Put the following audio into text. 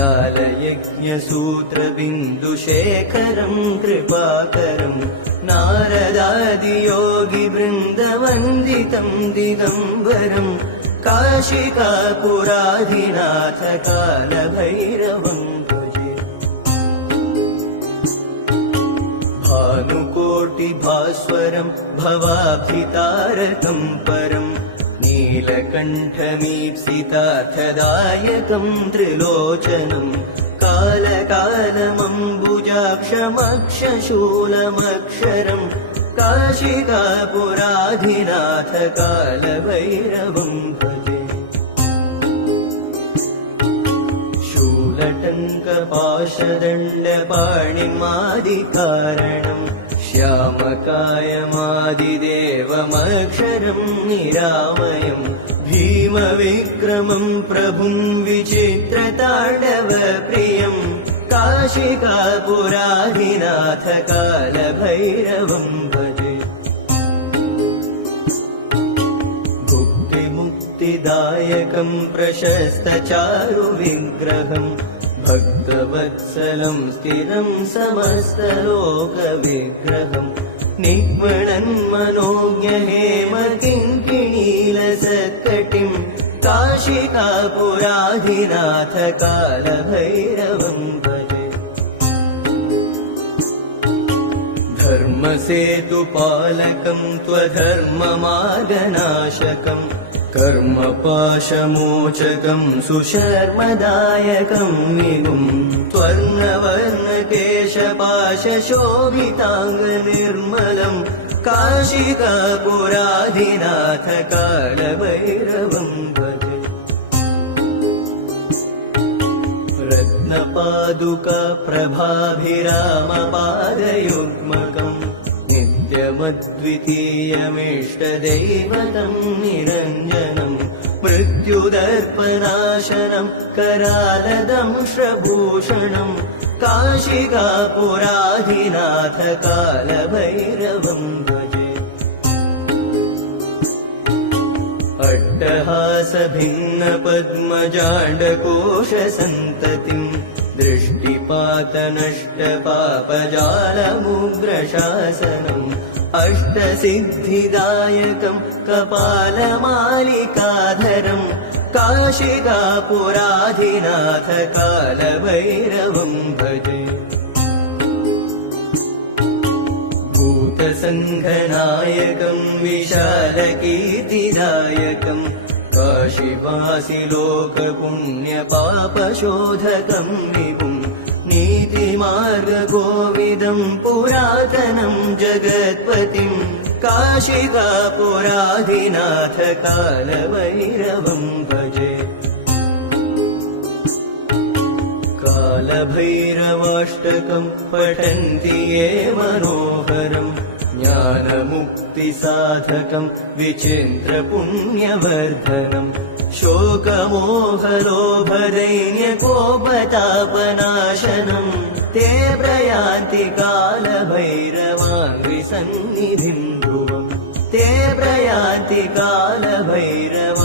व्यालयज्ञसूत्रबिन्दुशेखरं कृपाकरं नारदादियोगिवृन्दवन्दितं दिगम्बरं काशिकापुराधिनाथ कालभैरवं भजे। भानुकोटिभास्वरं भवाब्धितारकं परं नीलकण्ठमीप्सितार्थदायकं त्रिलोचनं कालकालमम्बुजाक्षमक्षशूलमक्षरं काशिकापुराधिनाथ कालभैरवं भजे। शूलटङ्कपाशदण्डपाणिमादिकारणं श्यामकायमादिदेवमक्षरं निरामयं भीमविक्रमं प्रभुं विचित्रताण्डवप्रियं काशिकापुराधिनाथ कालभैरवं भजे। भुक्तिमुक्तिदायकं प्रशस्तचारुविग्रहं भक्तवत्सलं स्थिरं समस्तलोकविग्रहं निग्मणन्मनोज्ञहेमकिङ्किणीलसत्कटिं काशिकापुराधिनाथ कालभैरवं भजे। धर्मसेतुपालकं त्वधर्ममार्गनाशकं कर्मपाशमोचकं सुशर्मदायकं विभुं त्वर्णवर्णकेशपाशशोभिताङ्गनिर्मलं काशिकापुराधिनाथ कालभैरवं भजे। रत्नपादुका प्रभाभिरामपादयुग्मकं नित्यमद्वितीयमिष्टदैवतं निरञ्जनं मृत्युदर्पनाशनं करालदंश्रभूषणं काशिकापुराधिनाथ कालभैरवं भजे। अट्टहासभिन्नपद्मजाण्डकोशसन्ततिं दृष्टिपातनष्टपापजालमुग्रशासनम् अष्टसिद्धिदायकं कपालमालिकाधरं काशिकापुराधिनाथ कालभैरवं भजे। भूतसङ्घनायकं विशालकीर्तिदायकं काशीवासिलोकपुण्यपापशोधकं विभुं नीतिमार्गकोविदं पुरातनं जगत्पतिं काशिकापुराधिनाथ कालभैरवं भजे। कालभैरवाष्टकं पठन्ति ये मनोहरं ज्ञानमुक्तिसाधकं विचिन्त्रपुण्यवर्धनं शोकमोहलोभदैन्यकोपतापनाशनं ते प्रयान्ति कालभैरवाङ्घ्रिसन्निधिं ध्रुवं ते प्रयान्ति कालभैरव